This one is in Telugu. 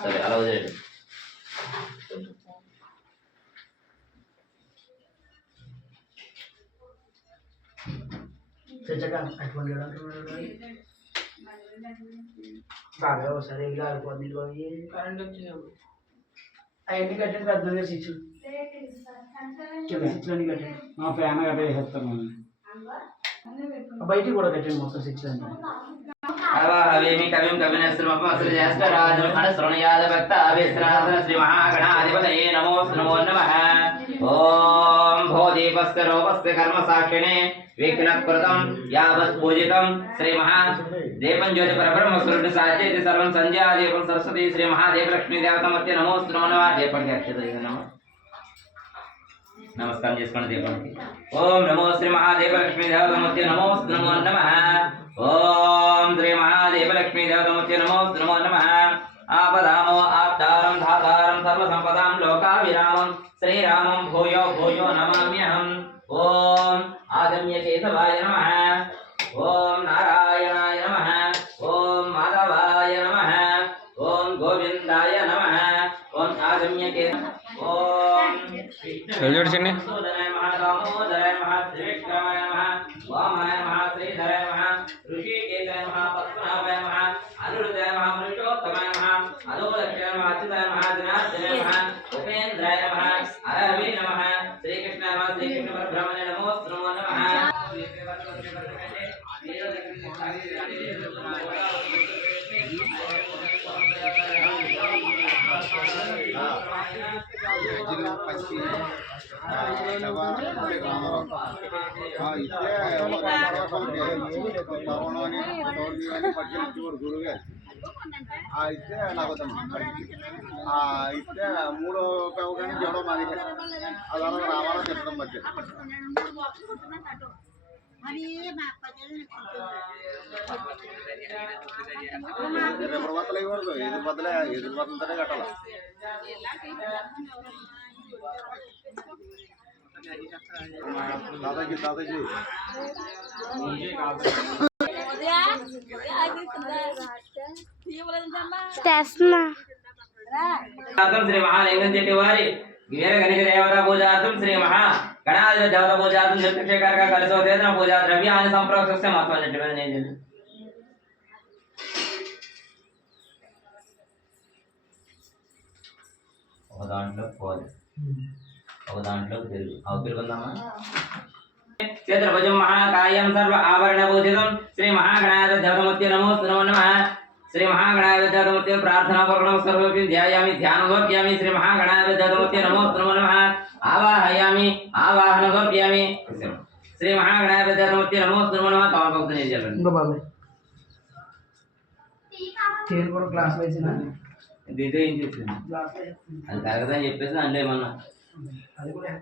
సరే అలా వదిలేడు. బాగా ఒకసారి ఇలా అయిపోతుంది కరెంట్ వచ్చింది అవన్నీ కట్టండి పెద్ద స్విచ్ స్విచ్లన్నీ కట్టండి ఫ్యాన్ కట్టేస్తాను బయటికి కూడా కట్టండి మొత్తం స్విచ్ అన్నీ అవాహవేమి కవిం కవినస్త్రమపస్రజస్కరాజం అనశ్రణయాద భక్తాభిశ్రాసన శ్రీ మహాగణాధిపతయే నమో నమో నమః. ఓం భోదీపస్య రూపస్య కర్మ సాక్షిణే విఘ్నకృతం యావత్ పూజితం శ్రీ మహా దీపం జ్యోతి పరబ్రహ్మ స్వరూప సాధ్యతి సర్వం సంధ్యా దీపం సరస్వతి శ్రీ మహాదేవ లక్ష్మీ దేవతమత్య నమో నమో నమః. దీపానికి అక్షతయ నమః. నమస్కారం చేసుకోండి దీపానికి. ఓం నమో శ్రీ మహాదేవ లక్ష్మీ దేవతమత్య నమో నమో నమః. ఓం శ్రీ మహాదేవ లక్ష్మీ దేవతమూర్తి నమో నమో నమః. ఆపదామో ఆప్తారం ధాతారం సర్వసంపదాం లోకావిరామం శ్రీరామం భూయో భూయో నమామ్యహం. ఓం ఆదమ్య కేశవాయ నమః. ఓం నారాయణాయ నమః. ఓం మాధవాయ నమః. ఓం గోవిందాయ నమః. ఓం ఆదమ్య కేశవ ఓం చూడండి దామోదరాయ నమః. త్రివిక్రమాయ నమః. వామాయ నమః. శ్రీధరాయ నమః. ఋషికేశాయ నమః. పద్మనాభాయ నమః. అనిరుద్ధాయ నమః. పురుషోత్తమాయ నమః. అధోలక్ష్యాయ నమః. అచ్యుతాయ నమః. జనార్దనాయ నమః. ఉపేంద్రాయ నమః. అరవే నమః. శ్రీకృష్ణాయ నమః. శ్రీకృష్ణ పరబ్రహ్మణే నమో నమో నమః. అయితే నాకు అయితే మూడో కానీ జవడం మాది అలా రావాలో చెప్పడం మధ్య రేపటి బద్దలు ఇవ్వకూడదు ఎదురు బద్దలతోనే కట్టాలి. దాదాజీ శ్రీ మహాలింగం చెట్టి వారి వీర గణిక దేవత పూజార్థం శ్రీ మహా గణాధిపతి దేవత పూజార్థం చతుర్షేఖరగా కలిసోదేన పూజా ద్రవ్యాన్ని సంప్రోక్షస్య మహత్వం చెట్టు నేను ఒక దాంట్లో పోదు ఒక దాంట్లో తెలుగు అవుతుందామా. క్షేత్రభుజం మహాకాయం సర్వ ఆవరణ పూజితం శ్రీ మహాగణాధిపతి దేవతమూర్తి నమో నమో నమః. శ్రీ మహాగణాధిపతి దేవతమూర్తి ప్రార్థనా పూర్వకం సర్వోపి ధ్యాయామి ధ్యానోప్యామి శ్రీ మహాగణాధిపతి దేవతమూర్తి నమో నమో నమః. ఆవాహయామి ఆవాహనోప్యామి శ్రీ మహాగణాధిపతి దేవతమూర్తి నమో నమో నమః. తమకు ఇంకో బాబాయ్ తేరు కూడా క్లాస్ వేసిన దీంతో ఏం చేస్తుంది క్లాస్ అది కరెక్ట్ అని చెప్పేసి అందులో ఏమన్నా అది కూడా